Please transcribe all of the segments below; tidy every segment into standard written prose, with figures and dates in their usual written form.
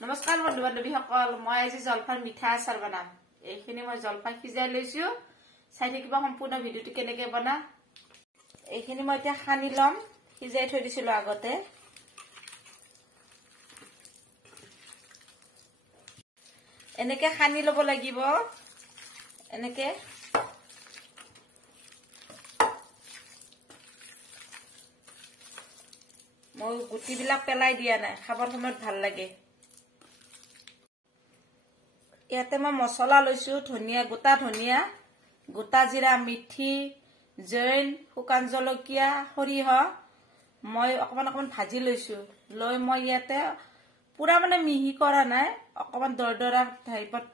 নমস্কাৰ বন্ধু বান্ধৱীসকল, মই আজি জলফাইৰ মিঠা আচাৰ বনাম। এইখিনি মই জলফাই সিজাই লৈছো, চাই থাকিব সম্পূৰ্ণ ভিডিঅ'টো কেনেকে বনা। এইখিনি মই এতিয়া সানি লম, সিজাই থৈ দিছিলো আগতে। এনেকে সানি লব লাগিব, এনেকে। মই গুটিবিলাক পেলাই দিয়া নাই, খাবৰ সময়ত ভাল লাগে। ইয়াতে মই মছলা লৈছো, ধনিয়া, গোটা ধনিয়া, গোটা জিৰা, মিঠি, জৈন, শুকান জলকীয়া, সৰিয়হ মই অকমান ভাজি লৈছো। লৈ মই ইয়াতে পুৰা মিহি কৰা নাই, অকমান দৰদৰা টাইপত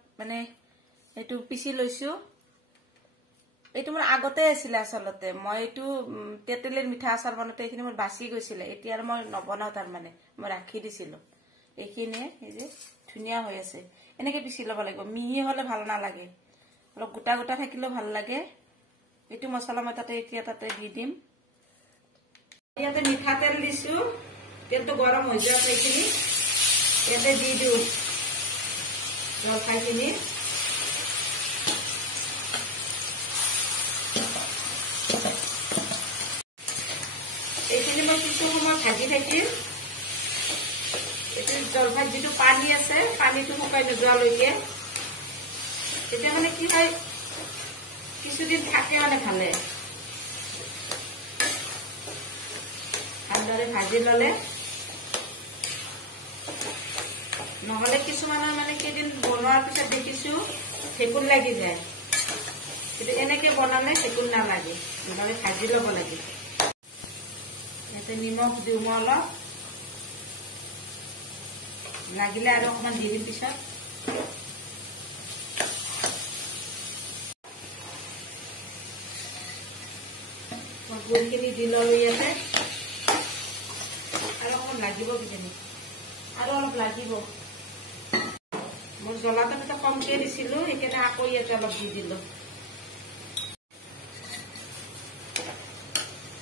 এইটো পিচি লৈছো। এইটো মোৰ আগতে আছিলে আচলতে। মই এইটো তেঁতেলীৰ মিঠা আচাৰ বনাওঁতে এইখিনি মোৰ বাচি গৈছিলে, এতিয়া মই নবনাও, মই ৰাখি দিছিলো। এইখিনিয়ে এই যে ধুনীয়া হৈ আছে। এনেকে পিচি লব লাগিব, মিহি হলে ভাল নালাগে, অলপ গোটা গোটা থাকিলেও ভাল লাগে। এইটো মছলা মই এতিয়া তাতে দি দিম। ইয়াতে মিঠাতেল দিছো, তেলটো গৰম হৈ যাওক। এইখিনি ইয়াতে দি দিওঁ জলফাইখিনি। এইখিনি মই কিছু সময় ভাজি থাকিম। এইটো জলফাইত যিটো পানী আছে, পানীটো শুকাই নোযোৱালৈকে। তেতিয়া কি হয়, কিছুদিন থাকে ভালে। ভালদৰে ভাজি ললে, নহলে কিছুমানৰ কেইদিন বনোৱাৰ পিছত দেখিছো ভেঁকুৰ লাগি যায়, কিন্তু এনেকে বনালে ভেঁকুৰ নালাগে। নহলে ভাজি লব লাগে। ইয়াতে নিমখ দিওঁ মই অলপ, লাগিলে আৰু অকমান দি দিম পিছত। গুড়খিনি দি ললো ইয়াতে। আৰু অকমান লাগিব কিজানি, আৰু অলপ লাগিব। মই জ্বলাটো কমকে দিছিলো, সেইকাৰণে আকৌ ইয়াতে অলপ দি দিলো।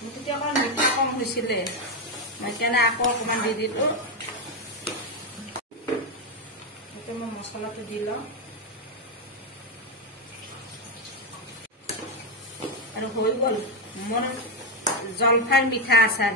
মোৰ তেতিয়া অকমান মিঠা কম হৈছিলে, মই সেইকাৰণে আকৌ অকমান দি দিলো। মই মছলাটো দি লওঁ আৰু হৈ গল মোৰ জলফাইৰ মিঠা আচাৰ।